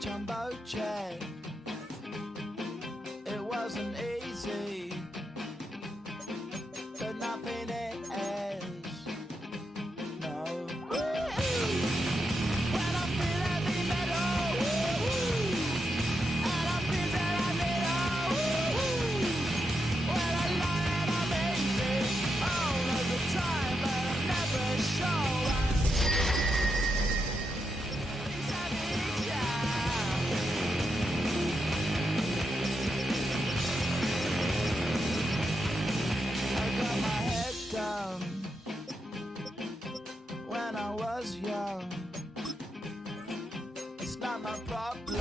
jumbo jet. It wasn't easy, but nothing is. No. When I feel heavy metal, and I feel that I need when I lie and I'm easy all of the time, but I'm never sure. When I was young, it's not my problem.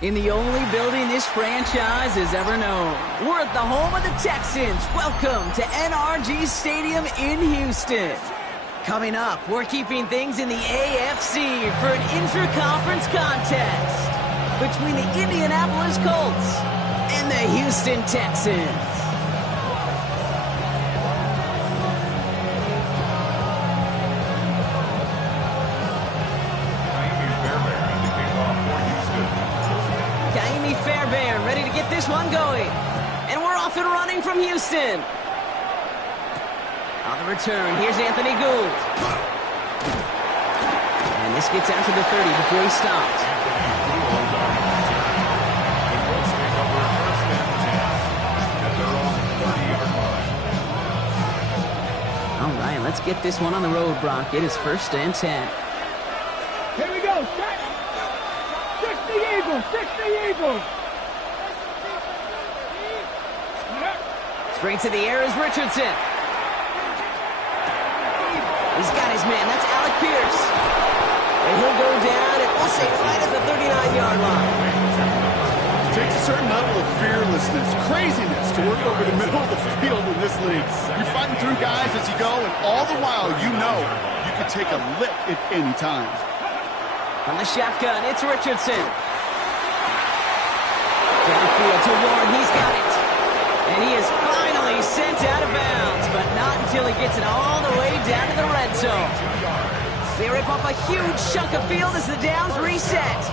In the only building this franchise has ever known, we're at the home of the Texans. Welcome to NRG Stadium in Houston. Coming up, we're keeping things in the AFC for an intra-conference contest between the Indianapolis Colts and the Houston Texans. Kaimi Fairbairn ready to get this one going. And we're off and running from Houston. On the return, here's Anthony Gould. And this gets out to the 30 before he stopped. All right, let's get this one on the road, Brock. It is 1st and 10. Here we go. 60 Eagles. 60 Eagles. Straight to the air is Richardson. He's got his man. That's Alec Pierce. And he'll go down, and we'll say right at the 39-yard line. It takes a certain level of fearlessness, craziness to work over the middle of the field in this league. You're fighting through guys as you go, and all the while you know you can take a lick at any time. On the shotgun, it's Richardson. Downfield to Warren. He's got it. And he is finally sent out of bounds, but not until he gets it all the way down to the red zone. They rip off a huge chunk of field as the downs reset.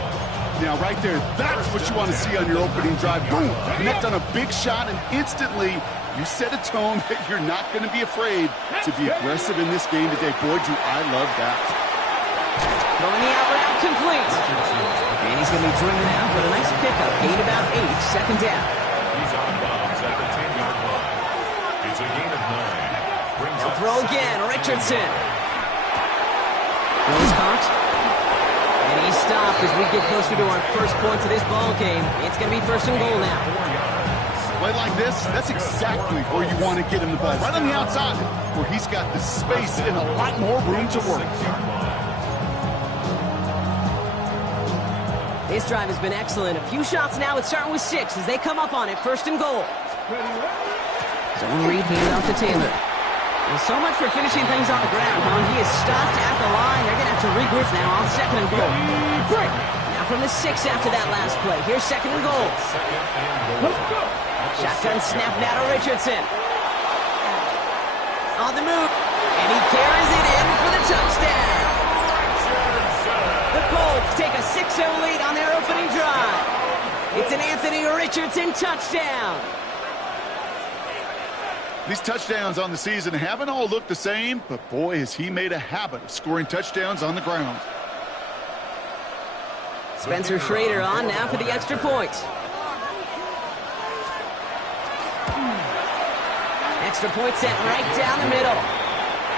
Now, right there, that's what you want to see on your opening drive. Boom! Connect on a big shot, and instantly you set a tone that you're not going to be afraid to be aggressive in this game today. Boy, do I love that. Throwing the out route complete. And he's going to be driven out, but a nice pickup. Gain about 8, 2nd down. He's on bounds at the 10-yard line. It's a gain of 9. They'll throw again. Richardson. Goes caught. And he stopped as we get closer to our first points of this ball game. It's going to be 1st and goal now. Play like this, that's exactly where you want to get him the ball. Right on the outside, where he's got the space and a lot more room to work. This drive has been excellent. A few shots now. It's starting with 6 as they come up on it. 1st and goal. Zone read handed off to Taylor. Well, so much for finishing things on the ground, huh? He is stopped at the line. They're going to have to regroup now on 2nd and goal. Now from the 6 after that last play. Here's 2nd and goal. Shotgun snap now to Richardson. On the move. And he carries it in for the touchdown. The Colts take a 6-0 lead on their opening drive. It's an Anthony Richardson touchdown. These touchdowns on the season haven't all looked the same, but boy, has he made a habit of scoring touchdowns on the ground. Spencer Schrader on now for the extra point. Extra point set right down the middle.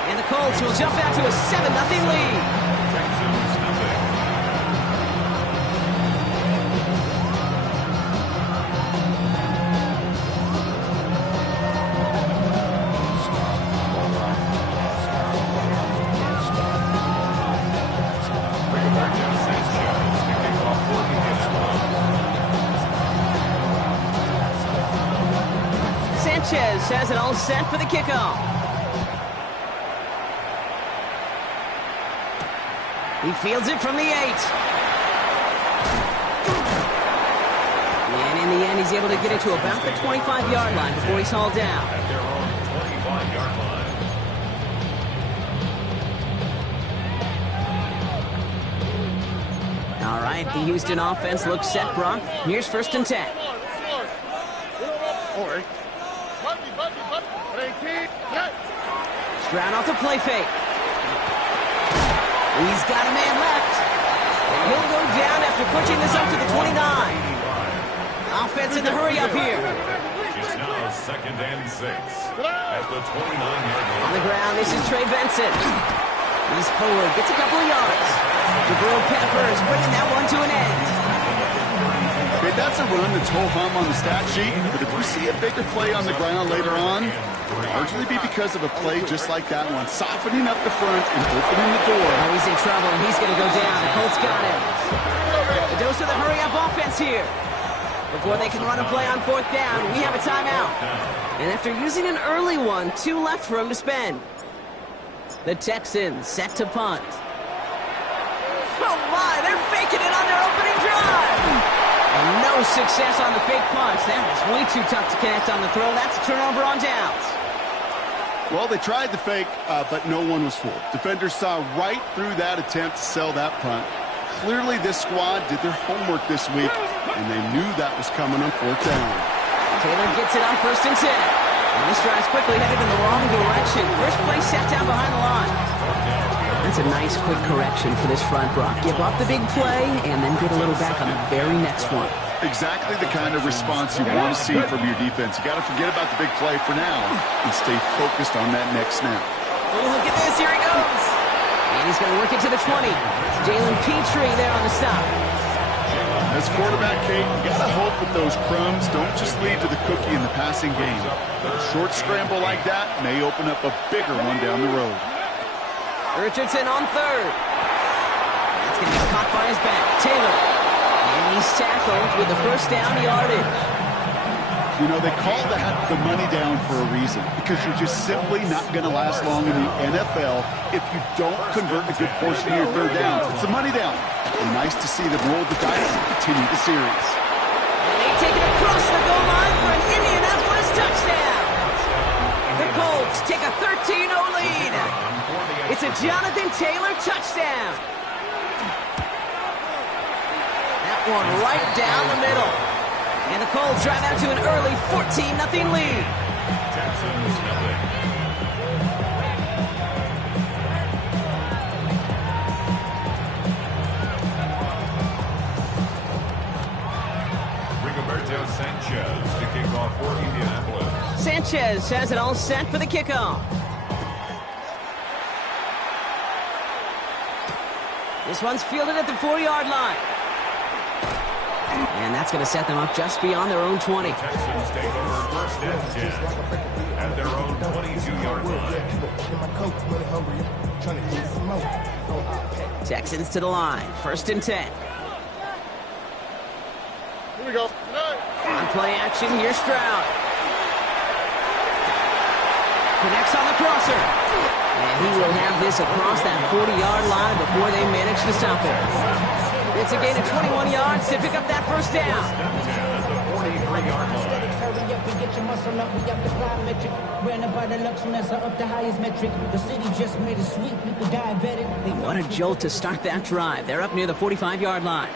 And the Colts will jump out to a 7-0 lead. Sanchez has it all set for the kickoff. He fields it from the 8. And in the end, he's able to get it to about the 25-yard line before he's hauled down. At their own 25-yard line. All right, the Houston offense looks set, Brock. Here's 1st and 10. Stroud off the play fake. He's got a man left. And he'll go down after pushing this up to the 29. Offense in the hurry up here. It's now 2nd and 6 at the 29-yard line. On the ground, this is Trey Benson. He's forward, gets a couple of yards. Jabril Peppers bringing that one to an end. Okay, that's a run that's ho-hum on the stat sheet, but if we see a bigger play on the ground later on, it'll largely be because of a play just like that one, softening up the front and opening the door. Oh, he's in trouble, and he's going to go down. The Colts got him. A dose of the hurry-up offense here. Before they can run a play on 4th down, we have a timeout. And after using an early one, 2 left for him to spend. The Texans set to punt. Oh, my, they're faking it on their opening drive. And no success on the fake punch. That was way too tough to connect on the throw. That's a turnover on downs. Well, they tried the fake, but no one was fooled. Defenders saw right through that attempt to sell that punt. Clearly, this squad did their homework this week, and they knew that was coming on 4th down. Taylor gets it on 1st and 10. And this drive's quickly headed in the wrong direction. First play set down behind the line. That's a nice quick correction for this front, Brock. Give up the big play and then get a little back on the very next one. Exactly the kind of response you want to see from your defense. You got to forget about the big play for now and stay focused on that next snap. Oh, look at this. Here he goes. And he's going to work it to the 20. Jalen Petrie there on the stop. As quarterback, Kate, you got to hope that those crumbs don't just lead to the cookie in the passing game. A short scramble like that may open up a bigger one down the road. Richardson on 3rd. That's going to get caught by his back. Taylor. And he's tackled with the 1st down yardage. You know, they call that the money down for a reason, because you're just simply not going to last long in the NFL if you don't convert a good portion of your 3rd downs. It's a money down. And nice to see them roll the dice and continue the series. And they take it across the goal line for an Indianapolis touchdown. The Colts take a 13-0 lead. It's a Jonathan Taylor touchdown. That one right down the middle. And the Colts drive out to an early 14-0 lead. Texans nothing. Rigoberto Sanchez to kick off for Indianapolis. Sanchez has it all set for the kickoff. This one's fielded at the 4-yard line. And that's going to set them up just beyond their own 20. Texans take over 1st and 10 at their own 22-yard line. Texans to the line. 1st and 10. Here we go. On play action, here's Stroud. Connects on the crosser. And he will have this across that 40-yard line before they manage to stop it. It's a gain of 21 yards to pick up that 1st down. At the 43-yard line. What a jolt to start that drive. They're up near the 45-yard line.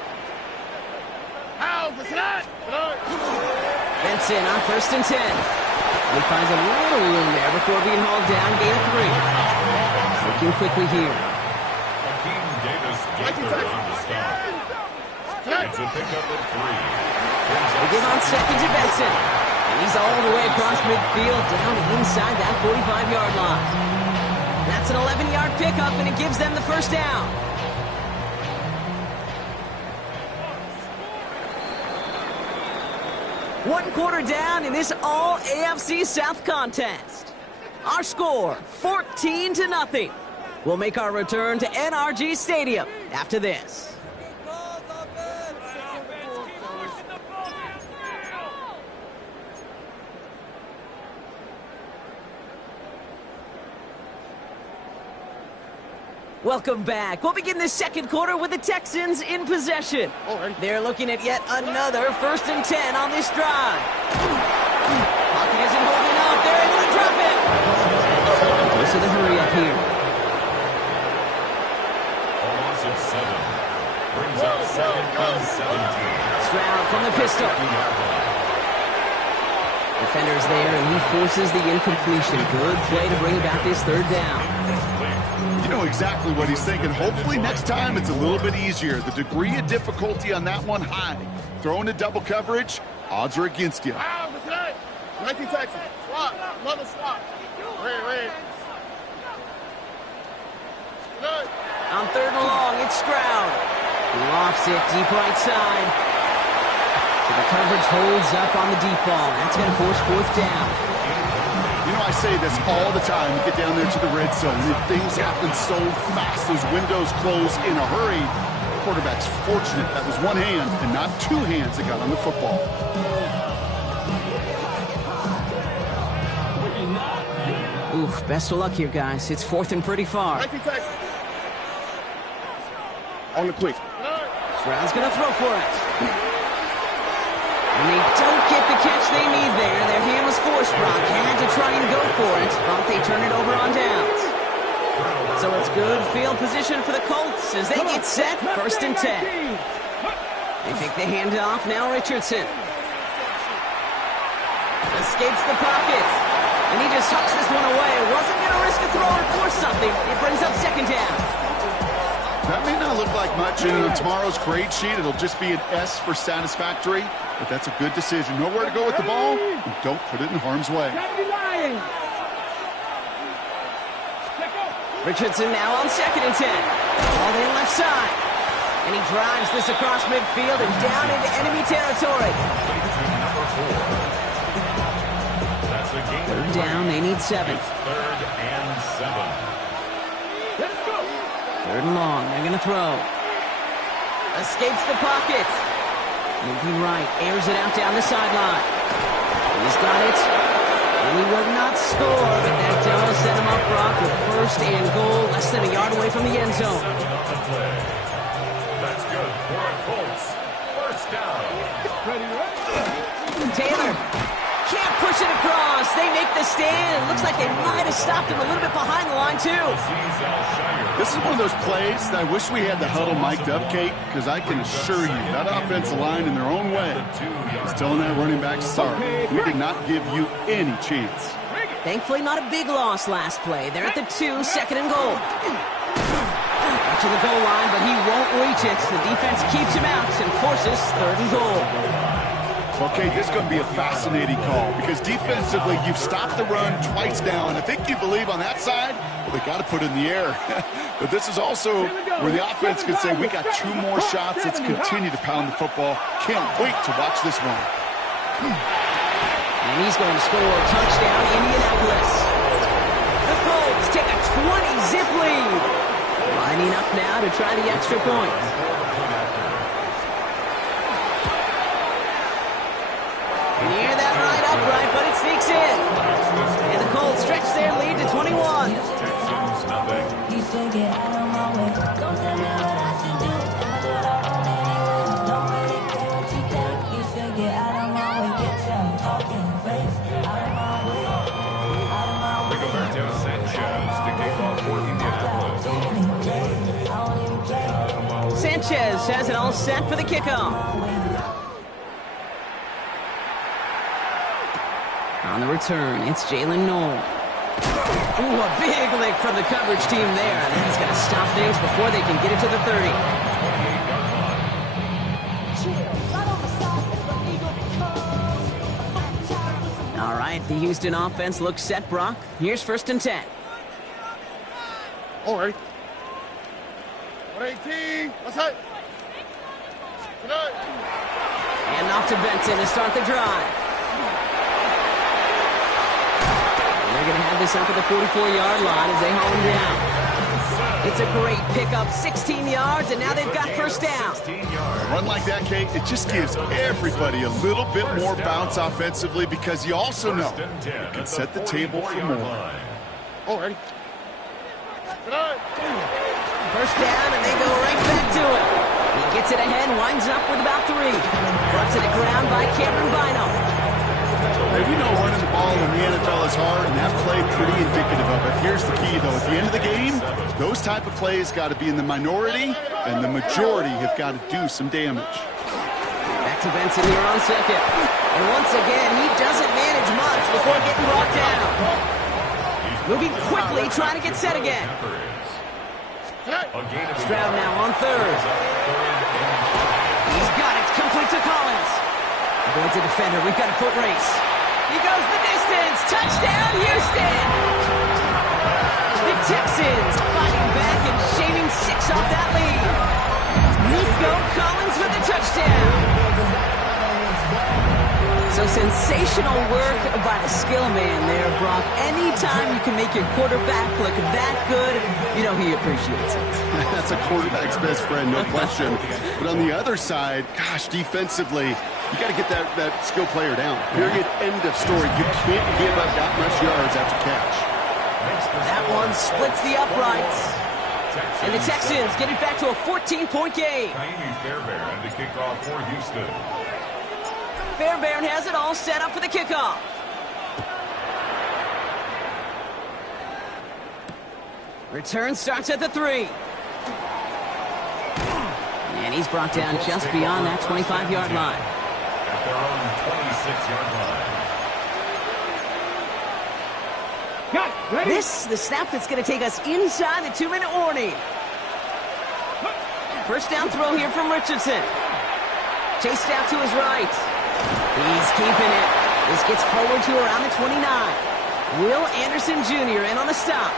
Benson on 1st and 10. He finds a little room there before being hauled down. Gain of 3. Working quickly here. Hakeem Davis gets the run to start. It's a pickup at 3. They give on 2nd to Benson. And he's all the way across midfield down inside that 45-yard line. That's an 11-yard pickup, and it gives them the 1st down. One quarter down in this all AFC South contest. Our score, 14-0. We'll make our return to NRG Stadium after this. Welcome back. We'll begin the second quarter with the Texans in possession. They're looking at yet another 1st and 10 on this drive. Pocket isn't holding up. They're able to drop it. Close to the hurry up here. A loss of 7. Brings up 2nd and 17. Stroud from the pistol. Defender's there, and he forces the incompletion. Good play to bring about this 3rd down. You know exactly what he's thinking. Hopefully next time it's a little bit easier. The degree of difficulty on that one high. Throwing a double coverage, odds are against you. Wow, look at that. 19 Texas. Swap. Another swap. Red. On 3rd and long, it's Stroud. He lofts it deep right side. So the coverage holds up on the deep ball. That's going to force 4th down. You know, I say this all the time. You get down there to the red zone, and things happen so fast. Those windows close in a hurry. The quarterback's fortunate that was one hand and not 2 hands that got on the football. Oof, best of luck here, guys. It's 4th and pretty far. 19 Texas. On the quick. Stroud's going to throw for it. And they don't get the catch they need there. Their hand was forced. Brock had to try and go for it, but they turn it over on downs. So it's good field position for the Colts as they get set. 1st and 10. They take the handoff. Now Richardson escapes the pocket. And he just tucks this one away. Wasn't going to risk a throw or force something. It brings up 2nd down. That may not look like much, and on tomorrow's grade sheet, it'll just be an S for satisfactory, but that's a good decision. Know where to go with the ball, and don't put it in harm's way. Richardson now on 2nd and 10. Ball in left side. And he drives this across midfield and down into enemy territory. That's a game. 3rd down, they need 7. 3rd and 7. 3rd and long, they're going to throw. Escapes the pocket. Moving right, airs it out down the sideline. He's got it. And he will not score, but that does set him up, Brock, with 1st and goal, less than a yard away from the end zone. 7 on the play. That's good for a Colts. 1st down. Taylor can't push it across. They make the stand. It looks like they might have stopped him a little bit behind the line, too. This is one of those plays that I wish we had the huddle mic'd up, Kate, because I can assure you that offensive line in their own way is telling that running back, sorry, we did not give you any chance. Thankfully, not a big loss last play. They're at the 2, 2nd and goal. Back to the goal line, but he won't reach it. The defense keeps him out and forces 3rd and goal. Okay, this is going to be a fascinating call because defensively, you've stopped the run twice now, and I think you believe on that side, well, they got to put it in the air. But this is also where the offense can say, we got 2 more shots. Let's continue to pound the football. Can't wait to watch this one. And he's going to score. Touchdown, Indianapolis. The Colts take a 20-zip lead. Lining up now to try the extra point. Near that right upright, but it sneaks in. And the Colts stretch their lead to 21. Texans nothing. You should get out of my way. Don't tell me what I should do. I'ma do it all on anyway. Don't really care what you think. You should get out of my way. Get your fucking face out of my way. Out of my way. Rigoberto Sanchez to kick off for Indianapolis. Sanchez has it all set for the kickoff. On the return, it's Jalen Noel. Ooh, a big lick from the coverage team there. And that's going to stop things before they can get it to the 30. All right, the Houston offense looks set, Brock. Here's 1st and 10. All right. 118. What's up? And off to Benson to start the drive. They're going to have this up at the 44-yard line as they haul him down. It's a great pickup, 16 yards, and now they've got 1st down. A run like that, Kate, it just gives everybody a little bit more bounce offensively because you also know it can set the table for more. All right. First down, and they go right back to it. He gets it ahead, winds up with about 3. Brought to the ground by Cameron Bynum. Hey, we know running the ball in the NFL is hard, and that play pretty indicative of it. Here's the key, though. At the end of the game, those type of plays got to be in the minority, and the majority have got to do some damage. Back to Benson here on second. And once again, he doesn't manage much before getting brought down. Moving quickly, trying to get set again. Stroud now on third. He's got it. Complete to Collins. Going to defender. We've got a foot race. He goes the distance. Touchdown, Houston. The Texans fighting back and shaving 6 off that lead. Nico Collins with the touchdown. So sensational work by the skill man there, Brock. Anytime you can make your quarterback look that good, you know he appreciates it. That's a quarterback's best friend, no question. But on the other side, gosh, defensively, you got to get that skill player down. Period. End of story. You can't give up that much yards after catch. That one splits the uprights. And the Texans get it back to a 14-point game. Kaimi Fairbairn to kick off for Houston. Fairbairn has it all set up for the kickoff. Return starts at the 3. And he's brought down just beyond that 25-yard line. At their own 26-yard line. This, the snap that's going to take us inside the 2-minute warning. First down throw here from Richardson. Chased out to his right. He's keeping it. This gets forward to around the 29. Will Anderson Jr. in on the stop.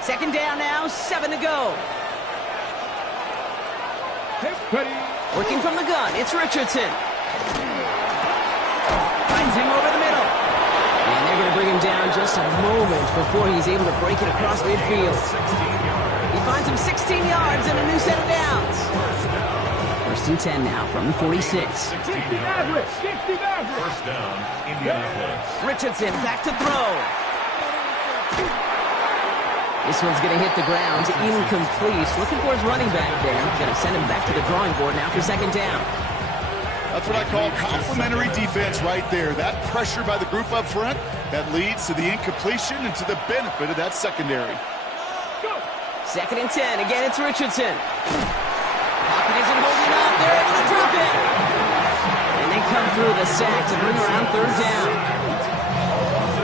Second down now, 7 to go. Working from the gun, it's Richardson. Finds him over the middle. And they're going to bring him down just a moment before he's able to break it across midfield. He finds him 16 yards and a new set of downs. First and 10 now from the 46. 60 yards. First down, Indianapolis. Richardson back to throw. This one's going to hit the ground. Incomplete. Looking for his running back there. Going to send him back to the drawing board now for second down. That's what I call complimentary defense right there. That pressure by the group up front, that leads to the incompletion and to the benefit of that secondary. Second and 10. Again, it's Richardson. Pocket isn't holding up. They're able to drop it. And they come through the sack to bring around third down.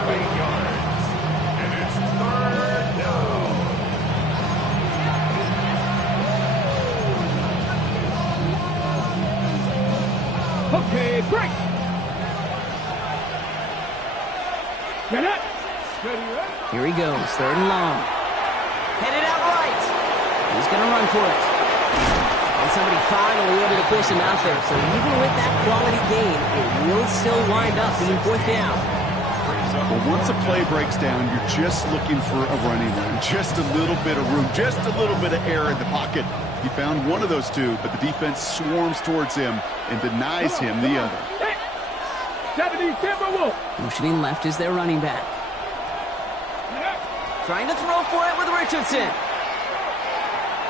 8 yards. And it's third down. Okay, break. Get it. Here he goes. Third and long. Headed out right. He's going to run for it. And somebody finally able to push him out there. So even with that quality gain, it will still wind up being fourth down. Well, once a play breaks down, you're just looking for a running room. Just a little bit of room. Just a little bit of air in the pocket. He found one of those two, but the defense swarms towards him and denies him the other. Motioning left is their running back. Trying to throw for it with Richardson.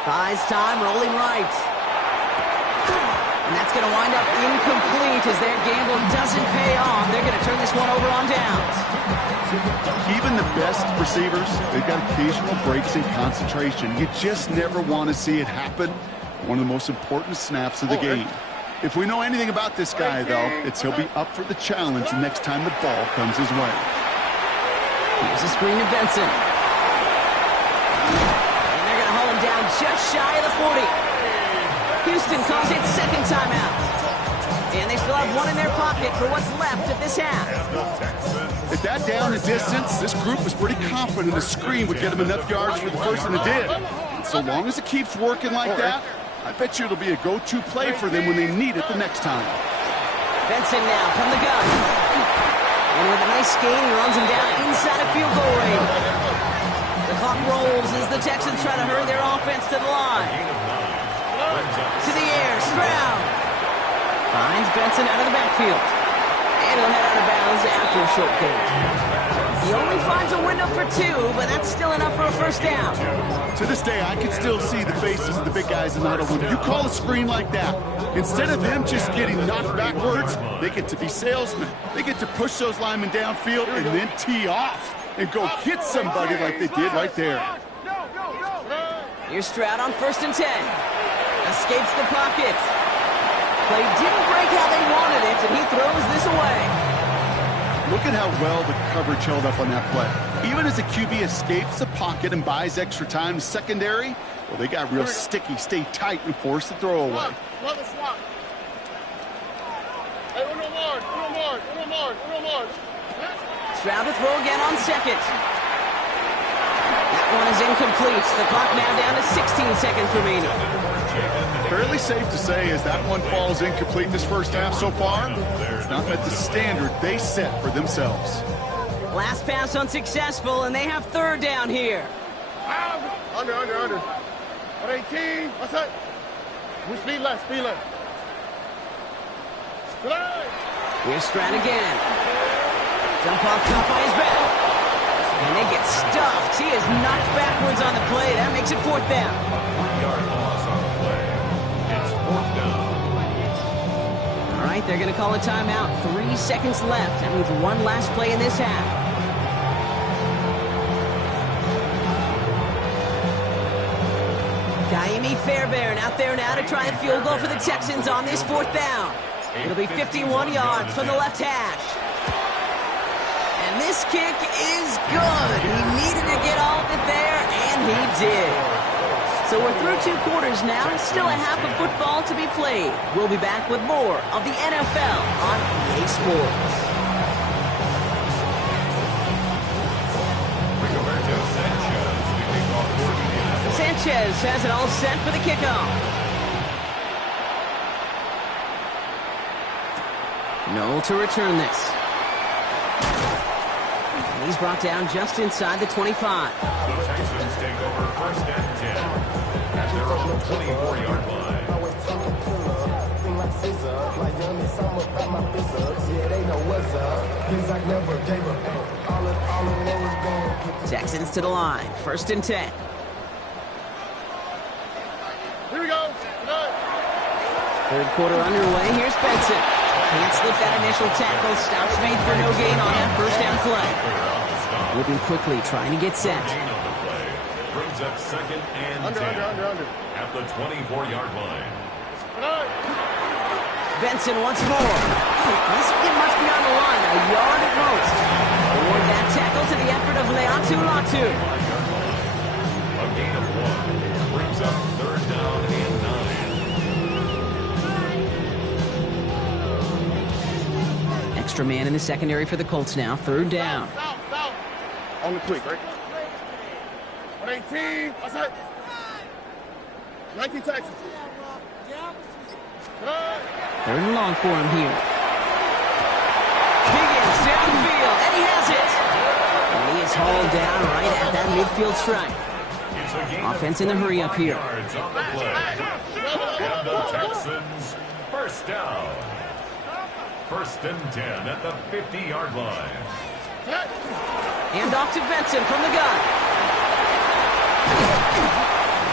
Buys time, rolling right. And that's going to wind up incomplete as their gamble doesn't pay off. They're going to turn this one over on downs. Even the best receivers, they've got occasional breaks in concentration. You just never want to see it happen. One of the most important snaps of the game. If we know anything about this guy, though, it's he'll be up for the challenge the next time the ball comes his way. Here's a screen to Benson. And they're going to haul him down just shy of the 40. Houston calls it second timeout. And they still have one in their pocket for what's left of this half. At that down and distance, this group was pretty confident the screen would get them enough yards for the first, and it did. And so long as it keeps working like that, I bet you it'll be a go-to play for them when they need it the next time. Benson now from the gun. And with a nice gain, he runs him down inside a field goal range. The clock rolls as the Texans try to hurry their offense to the line. To the air, Stroud. Finds Benson out of the backfield. And he'll head out of bounds after a short gain. He only finds a window for 2, but that's still enough for a first down. To this day, I can still see the faces of the big guys in the huddle. When you call a screen like that, instead of them just getting knocked backwards, they get to be salesmen. They get to push those linemen downfield and then tee off and go hit somebody like they did right there. Here's Stroud on 1st and 10. Escapes the pocket. Play didn't break how they wanted it, and he throws this away. Look at how well the coverage held up on that play. Even as the QB escapes the pocket and buys extra time secondary, well, they got real sticky, stay tight, and force the throw away. Swap. Hey, uno more. Stroud to throw again on 2nd. That one is incomplete. The clock now down to 16 seconds remaining. Fairly safe to say as that one falls incomplete this first half so far, it's not met the standard they set for themselves. Last pass unsuccessful, and they have 3rd down here. Under. 18. What's that? Speed left. Here's Stroud again. Jump off top by his back. And they get stuffed. He is knocked backwards on the play. That makes it 4th down. 1-yard loss on the play. It's 4th down. All right, they're going to call a timeout. 3 seconds left. That means one last play in this half. Kaimi Fairbairn out there now to try a field goal for the Texans on this 4th down. It'll be 51 yards from the left hash. And this kick is good. He needed to get all of it there, and he did. So we're through 2 quarters now. Still a half of football to be played. We'll be back with more of the NFL on EA Sports. Sanchez has it all set for the kickoff. Noel to return this. And he's brought down just inside the 25. The Texans take over 1st and 10 at their own 24-yard line. Texans to the line. 1st and 10. Here we go. 3rd quarter underway. Here's Benson. Can't slip that initial tackle. Stops made for no gain on that 1st down play. Moving quickly, trying to get set. Gain on the play. Brings up 2nd and 10 Under. at the 24-yard line. Benson once more. Doesn't get much beyond the line. A yard at most. Award that tackle to the effort of Leatu Latu. A gain of 1. Brings up 3rd down and 9. Extra man in the secondary for the Colts now. 3rd down. On the quick, right? 18. What's that? 19 Texans. 3rd and long for him here. Higgins downfield, and he has it. And he is hauled down right at that midfield stripe. Offense in the hurry up here. Yards on the play. And the Texans 1st down. 1st and 10 at the 50-yard line. And off to Benson from the gun.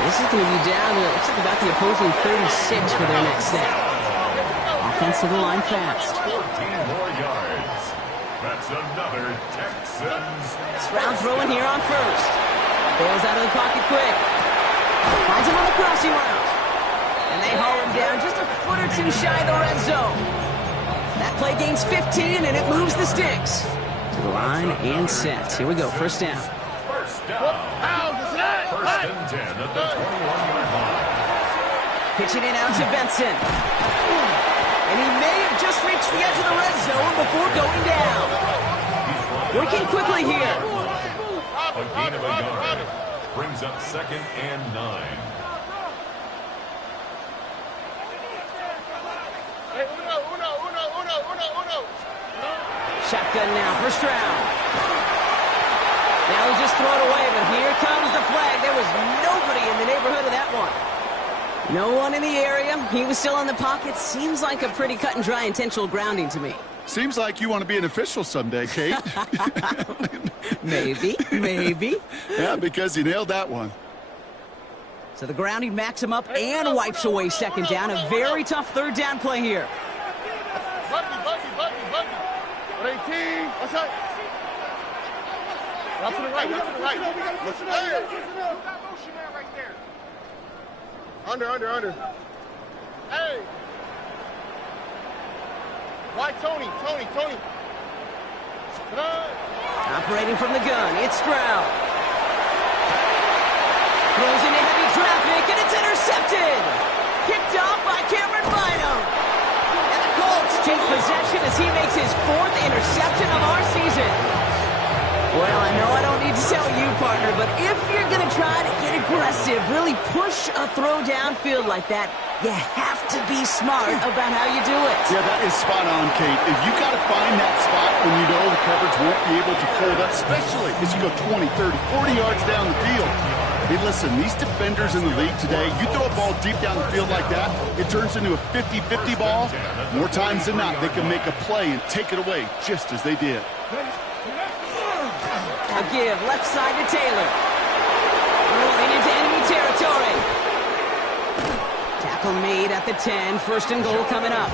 This is going to be down to, looks like about the opposing 36 for their next snap. Offense to the line fast. 14 more yards. That's another Texans. Stroud throwing here on 1st. Bails out of the pocket quick. Finds him on the crossing route. And they haul him down just a foot or 2 shy of the red zone. That play gains 15, and it moves the sticks. To the line and set. Here we go, 1st down. 1st down. 1st and 10 at the 21-yard line. Pitching it out to Benson. And he may have just reached the edge of the red zone before going down. Working quickly here. A gain of a yard. Brings up 2nd and 9. Shotgun now for Stroud. Now he'll just throw it away, but here comes the flag. There was nobody in the neighborhood of that one. No one in the area. He was still in the pocket. Seems like a pretty cut and dry intentional grounding to me. Seems like you want to be an official someday, Kate. Maybe. Yeah, because you nailed that one. So the ground, he backs him up and wipes away second down. A very tough third down play here. Buggy. 18. What's up? Out to the right. Listen there. Under. Hey. Why Tony? Operating from the gun, it's Stroud. Throws into heavy traffic, and it's intercepted. Picked off by Cameron Bynum. And the Colts take possession as he makes his 4th interception of our season. Well, I know I don't need to tell you, partner, but if you're going to try to get aggressive, really push a throw downfield like that, you have to be smart about how you do it. Yeah, that is spot on, Kate. If you got to find that spot when you know the coverage won't be able to hold up, especially as you go 20, 30, 40 yards down the field. Hey, listen, these defenders in the league today, you throw a ball deep down the field like that, it turns into a 50-50 ball. More times than not, they can make a play and take it away just as they did. A give, left side to Taylor. Rolling into enemy territory. Tackle made at the 10, 1st and goal coming up.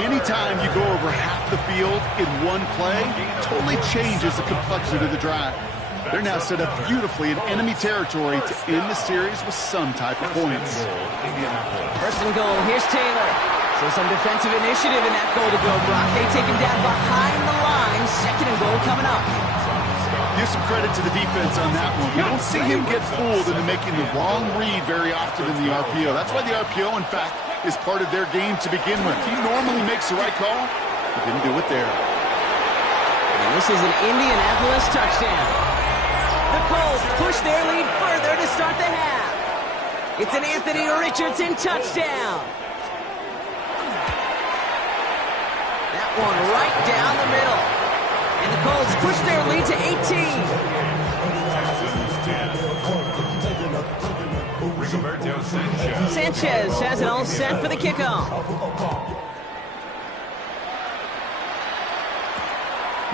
Anytime you go over half the field in one play, totally changes the complexion of the drive. They're now set up beautifully in enemy territory to end the series with some type of points. 1st and goal, here's Taylor. So some defensive initiative in that goal to go, Brock. They take him down behind the line. 2nd and goal coming up. Give some credit to the defense on that one. We don't see him get fooled into making the wrong read very often in the RPO. That's why the RPO, in fact, is part of their game to begin with. He normally makes the right call, but didn't do it there. And this is an Indianapolis touchdown. The Colts push their lead further to start the half. It's an Anthony Richardson touchdown. That one right down the middle. And the Colts push their lead to 18. Sanchez has it all set for the kickoff.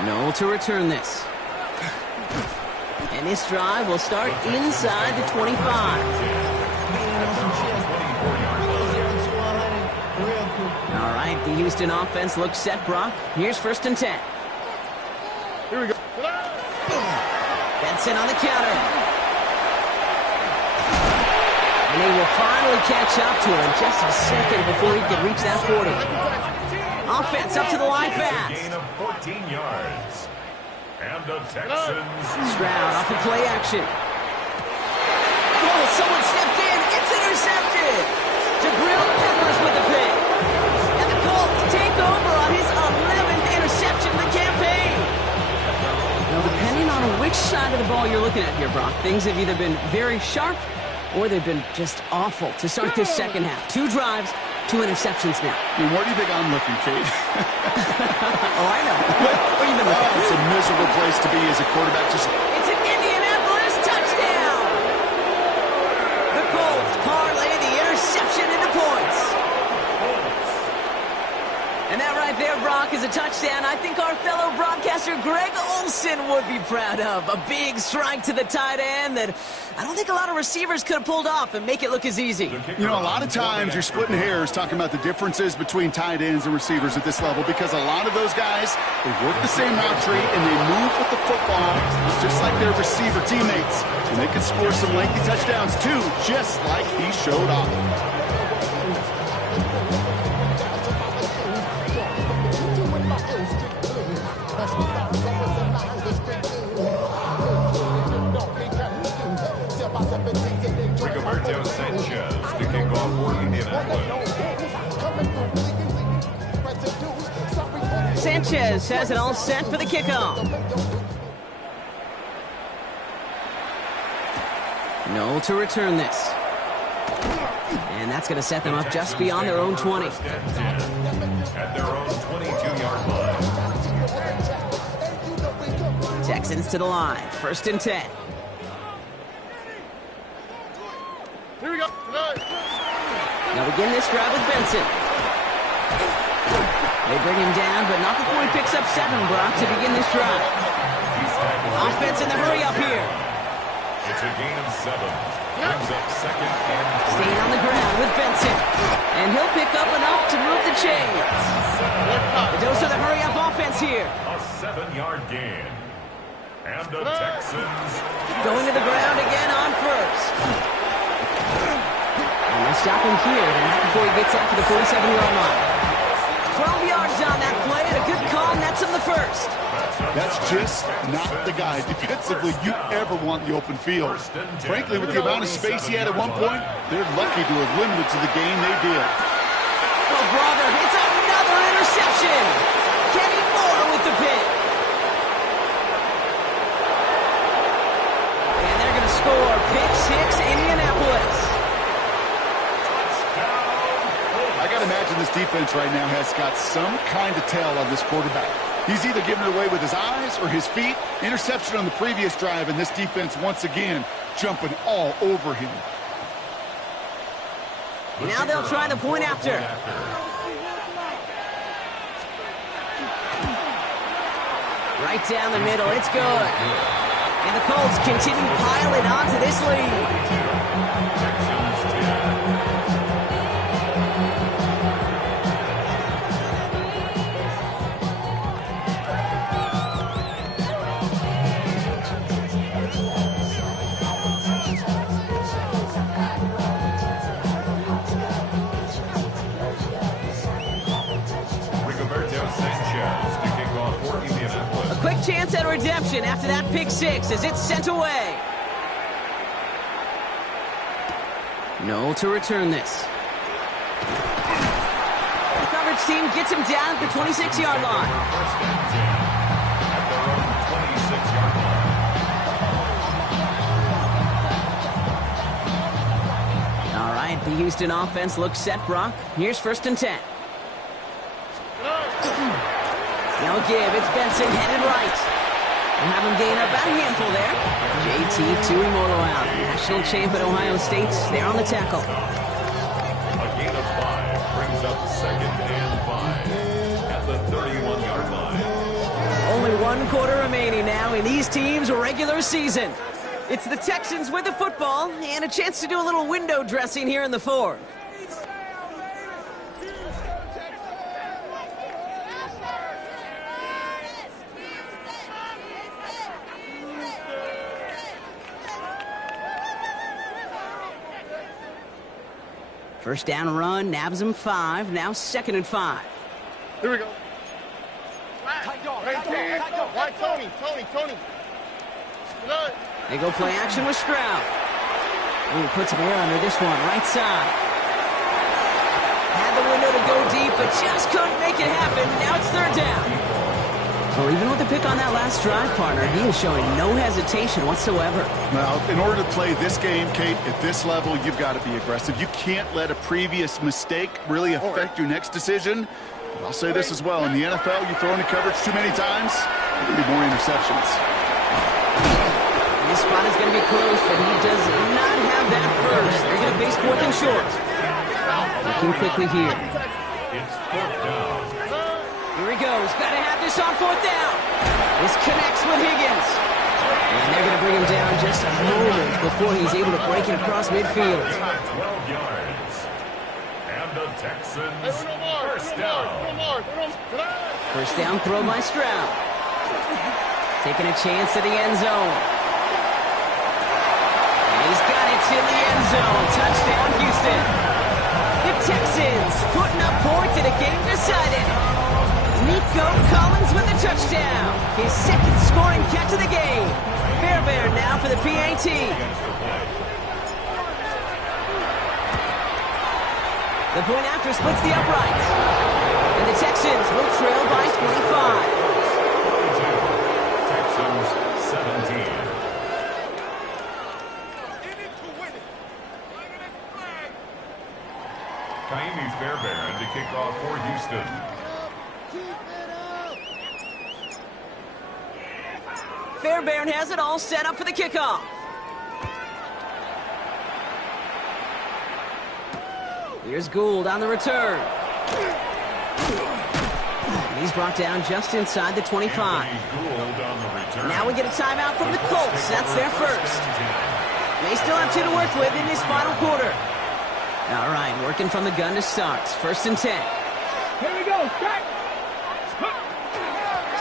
Noel to return this. And this drive will start inside the 25. All right, the Houston offense looks set, Brock. Here's 1st and 10. Here we go. Benson on the counter. And they will finally catch up to him in just a second before he can reach that 40. Offense up to the line fast. Gain of 14 yards. And the Texans. Stroud off of play action. Oh, someone stepped in. It's intercepted. Jabril Peppers with the pick. And the Colts take over on his 11th interception of the campaign. Now, depending on which side of the ball you're looking at here, Brock, things have either been very sharp or they've been just awful to start this second half. 2 drives, 2 interceptions now. And where do you think I'm looking, Kate? Oh, I know. What are you been looking at? It's a miserable place to be as a quarterback. Just It's an Indianapolis touchdown! The Colts parlay the interception into points. And that right there, Brock, is a touchdown I think our fellow broadcaster Greg Olsen would be proud of. A big strike to the tight end that I don't think a lot of receivers could have pulled off and make it look as easy. You know, a lot of times you're splitting hairs talking about the differences between tight ends and receivers at this level because a lot of those guys, they work the same route tree and they move with the football just like their receiver teammates. And they can score some lengthy touchdowns too, just like he showed off. Rigoberto Sanchez to kick off for Indianapolis. Sanchez has it all set for the kickoff. Noel to return this. And that's going to set them up just beyond their own 20. At their own 22-yard line. Texans to the line. 1st and 10. Here we go. Now begin this drive with Benson. They bring him down, but not before he picks up 7, Brock, to begin this drive. Offense in the hurry up here. It's a gain of 7. Brings up 2nd and 3. Staying on the ground with Benson. And he'll pick up enough to move the chains. The dose of the hurry up offense here. A 7-yard gain. And the Texans Going to the ground again on first. And they'll stop him here, but not before he gets out to the 47-yard line. 12 yards on that play, and a good call nets him the first. That's just not the guy defensively you ever want in the open field. Frankly, with the amount of space he had at one point, they're lucky to have limited to the game they did. Oh, brother, it's another interception. Kenny Moore with the pick. And they're going to score pick 6, Indianapolis. I got to imagine this defense right now has got some kind of tell on this quarterback. He's either giving it away with his eyes or his feet. Interception on the previous drive, and this defense once again jumping all over him. Now they'll try the point after. Right down the middle, it's good. And the Colts continue piling onto this lead. Texans 10. Quick chance at redemption after that pick 6 as it's sent away. No to return this. The coverage team gets him down at the 26-yard line. First and 10 at their own 26-yard line. All right, the Houston offense looks set, Brock. Here's 1st and 10. No give, it's Benson headed right. We'll have him gain about a handful there. JT Tuimoloau out. National champ at Ohio State. They're on the tackle. A gain of 5 brings up 2nd and 5 at the 31-yard line. Only 1 quarter remaining now in these teams' regular season. It's the Texans with the football and a chance to do a little window dressing here in the 4th. First down run, nabs him 5. Now 2nd and 5. Here we go. Right, Tony. Good. They go play action with Stroud. Ooh, puts him here under this one, right side. Had the window to go deep, but just couldn't make it happen. Now it's 3rd down. Well, even with the pick on that last drive, partner, he is showing no hesitation whatsoever. Now, in order to play this game, Kate, at this level, you've got to be aggressive. You can't let a previous mistake really affect your next decision. But I'll say this as well. In the NFL, you throw into coverage too many times, there will be more interceptions. This spot is going to be close, but he does not have that first. They're going to face 4th and short. Looking quickly here. It's 4th down. Here he goes. Got to have this on 4th down. This connects with Higgins. And they're going to bring him down just a moment before he's able to break it across midfield. 12 yards. And the Texans first down. First down throw by Stroud. Taking a chance to the end zone. And he's got it in the end zone. Touchdown, Houston. The Texans putting up points in a game decided. Nico Collins with a touchdown. His 2nd scoring catch of the game. Fairbairn now for the PAT. The point after splits the uprights. And the Texans will trail by 25. Texans 17. Kaimi Fairbairn to kick off for Houston. Fairbairn has it all set up for the kickoff. Here's Gould on the return. And he's brought down just inside the 25. Now we get a timeout from the Colts. That's their first. They still have 2 to work with in this final quarter. All right, working from the gun to start. 1st and 10. Here we go. Strike.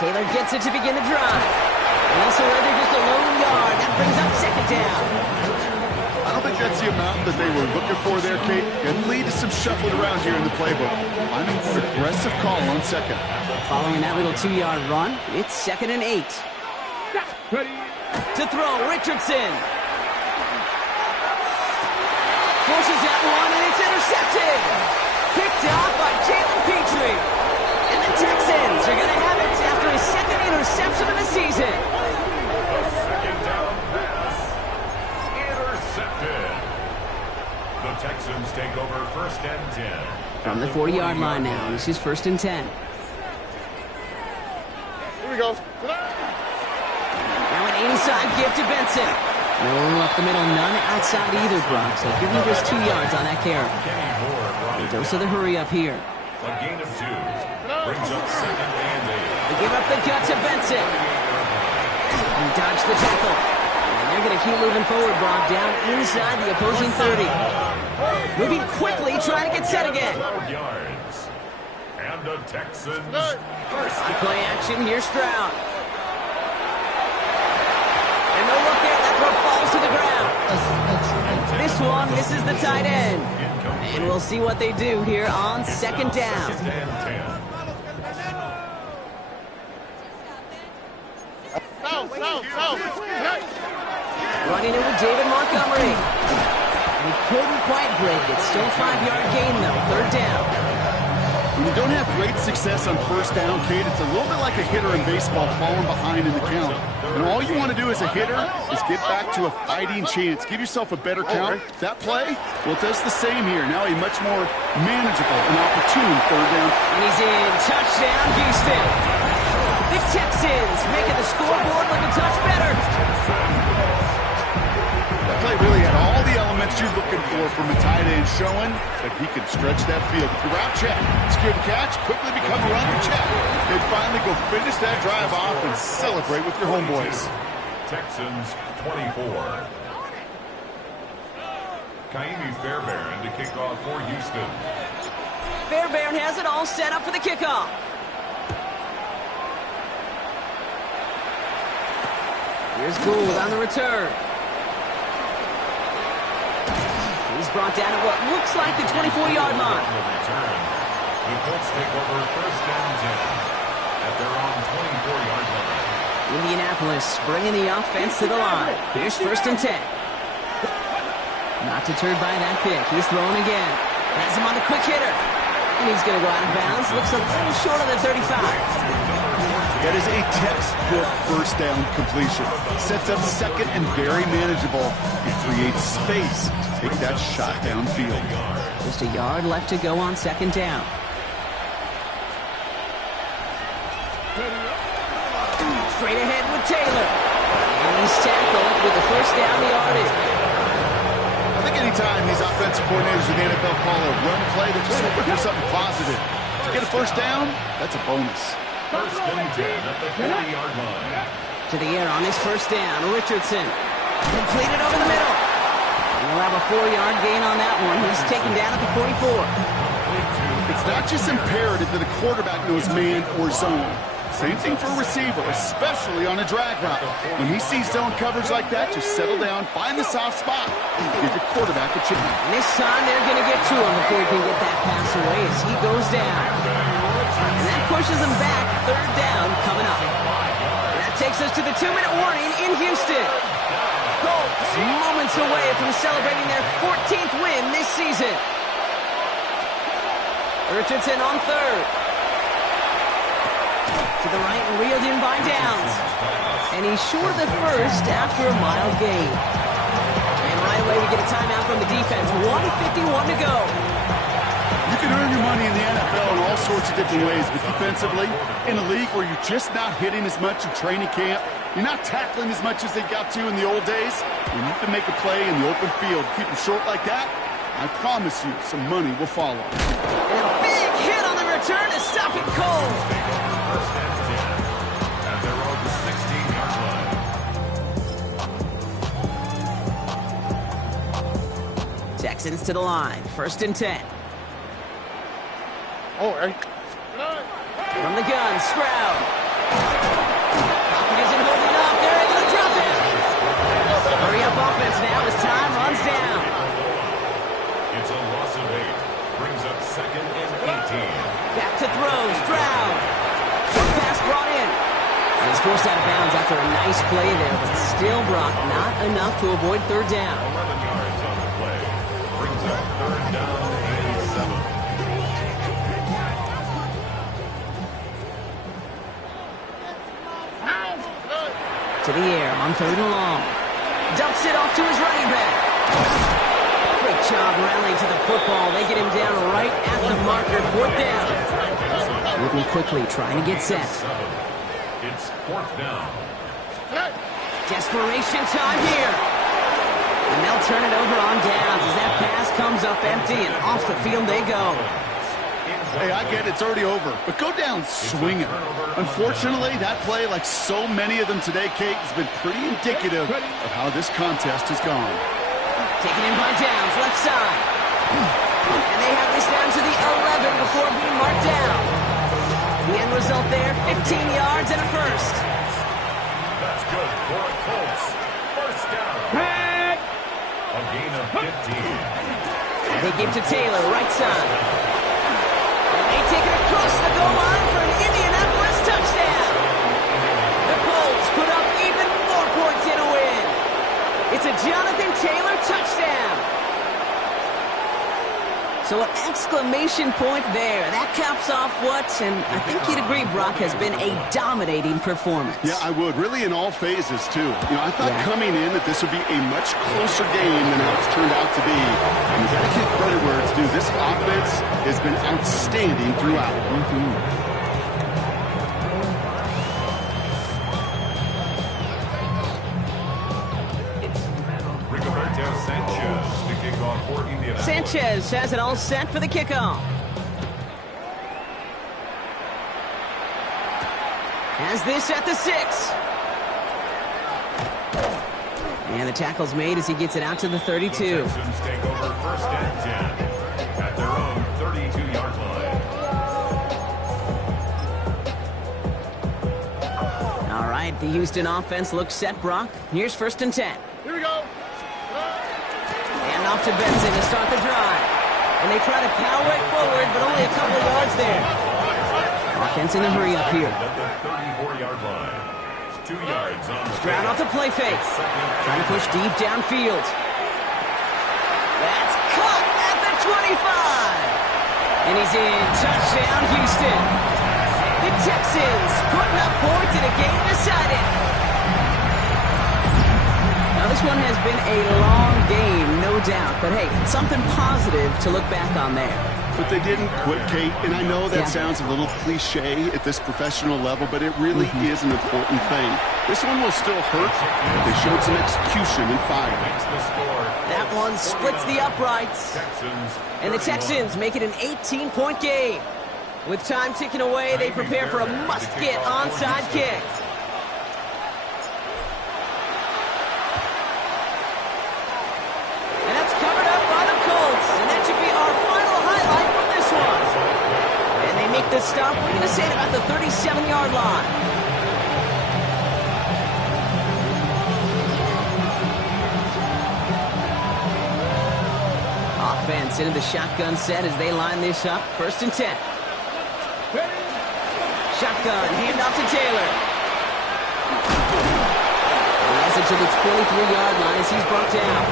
Taylor gets it to begin the drive. And he'll surrender just a lone yard. That brings up 2nd down. I don't think that's the amount that they were looking for there, Kate. Can lead to some shuffling around here in the playbook. I'm an aggressive call on 2nd. Following that little 2-yard run, it's 2nd and 8. Ready. To throw, Richardson. Forces that one, and it's intercepted. Picked off by Jalen Petrie. And the Texans are going to have it after his 2nd interception of the season. Second down pass. Intercepted. The Texans take over 1st and 10. From the 40-yard line now, this is 1st and 10. Here we go. Now an inside give to Benson. No up the middle, none outside either, Brock. So give him just 2 yards on that carry. Kenny Moore brought it Dose of the hurry up here. A gain of 2. Brings up 2nd and 8. They give up the gut to Benson. He dodged the tackle. And they're going to keep moving forward, Brock, down inside the opposing 30. Moving quickly, trying to get set again. 12 yards. And the Texans On play action, here's Stroud. And no look there, that throw falls to the ground. This one misses the tight end. And we'll see what they do here on 2nd down. 2nd and 10. Running it with David Montgomery. He couldn't quite break it. Still 5-yard gain, though. 3rd down. When you don't have great success on 1st down, Kate, it's a little bit like a hitter in baseball falling behind in the count. And all you want to do as a hitter is get back to a fighting chance. Give yourself a better count. That play, well, it does the same here. Now a much more manageable and opportune 3rd down. And he's in. Touchdown, Houston. The Texans making the scoreboard look a touch better. That play really had all the elements you're looking for from a tight end, showing that he can stretch that field. With the route check, secure the catch, quickly become a runner check. They'd finally go finish that drive off and celebrate with your homeboys. Texans 24. Kaimi Fairbairn to kick off for Houston. Fairbairn has it all set up for the kickoff. Here's Gould on the return. He's brought down at what looks like the 24-yard line. On the return, the Colts take over 1st and 10 at their own 24-yard line. Indianapolis bringing the offense to the line. Here's 1st and 10. Not deterred by that pick. He's throwing again. Has him on the quick hitter. And he's going to go out of bounds. Looks a little short of the 35. That is a textbook 1st down completion. Sets up 2nd and very manageable. It creates space to take that shot downfield. Just a yard left to go on 2nd down. Straight ahead with Taylor. And he's tackled with the 1st down yardage. I think anytime these offensive coordinators in the NFL call a run play, they're just hoping for something positive. To get a 1st down, that's a bonus. 1st and 10 at the 40-yard line. To the air on his 1st down. Richardson. Completed over the middle. And we'll have a 4-yard gain on that one. He's taken down at the 44. It's not just imperative that a quarterback knows man or zone. Same thing for a receiver, especially on a drag route. When he sees zone coverage like that, just settle down, find the soft spot, and give your quarterback a chance. And this time they're going to get to him before he can get that pass away as he goes down. And that pushes him back. 3rd down coming up. That takes us to the 2-minute warning in Houston. Colts moments away from celebrating their 14th win this season. Richardson on 3rd. To the right, reeled in by Downs. And he's short of the 1st after a mild gain. And right away we get a timeout from the defense. 1:51 to go. You can earn your money in the NFL in all sorts of different ways, but defensively, in a league where you're just not hitting as much in training camp, you're not tackling as much as they got to in the old days, when you can make a play in the open field, keep them short like that, I promise you some money will follow. And a big hit on the return to stop it cold. Texans to the line. 1st and 10. Oh, hey. From the gun, Stroud. Pocket isn't holding up. They're able to drop it. Hurry up offense now as time runs down. It's a loss of 8. Brings up 2nd and 18. Back to throw, Stroud. Short pass brought in. And he's forced out of bounds after a nice play there, but still, Brock, not enough to avoid 3rd down. 11 yards on the play. Brings up 3rd down and 7. To the air on 3rd and long. Dumps it off to his running back. Great job rallying to the football. They get him down right at the marker. 4th down. Moving quickly, trying to get set. It's 4th down. Desperation time here. And they'll turn it over on downs as that pass comes up empty and off the field they go. Hey, I get it's already over, but go down swinging. Unfortunately, that play, like so many of them today, Kate, has been pretty indicative of how this contest has gone. Taken in by Downs, left side. And they have this down to the 11 before being marked down. The end result there, 15 yards and a first. That's good for the Colts. 1st down. A gain of 15. They give to Taylor, right side. And they take it across the goal line for an Indianapolis touchdown. The Colts put up even more points in a win. It's a Jonathan Taylor touchdown. So an exclamation point there. That caps off what, and I think you'd agree, Brock, has been a dominating performance. Yeah, I would. Really in all phases, too. You know, I thought coming in that this would be a much closer game than how it's turned out to be. And you got to give credit where it's due. This offense has been outstanding throughout. Rigoberto Sanchez to kick off for Indianapolis. Sanchez has it all set for the kickoff. Has this at the 6. And the tackle's made as he gets it out to the 32. The Texans take over 1st and 10 at their own 32-yard line. All right, the Houston offense looks set, Brock. Here's 1st and 10. Here we go. And off to Benson to start the drive. And they try to power it forward, but only a couple of yards there. Offense in a hurry up here. At the 34-yard line. 2 yards on the Stroud off the play fake. Trying to push deep downfield. That's caught at the 25. And he's in. Touchdown, Houston. The Texans putting up points in a game decided. Now, this one has been a long game, no doubt. But, hey, something positive to look back on there. But they didn't quit, Kate, and I know that sounds a little cliche at this professional level, but it really is an important thing. This one will still hurt, but they showed some execution and fire. That one splits the uprights. And the Texans make it an 18-point game. With time ticking away, they prepare for a must-get onside kick. And that's covered up by the Colts. And that should be our final highlight from this one. And they make the stop, we're going to say, at about the 37-yard line. Offense into the shotgun set as they line this up. 1st and 10. Shotgun, handoff to Taylor. He has it to the 23-yard line as he's brought down.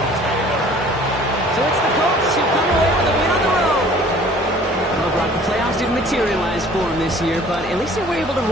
So it's the Colts who come away with a win on the road. Well, Brock, the playoffs didn't materialize for him this year, but at least they were able to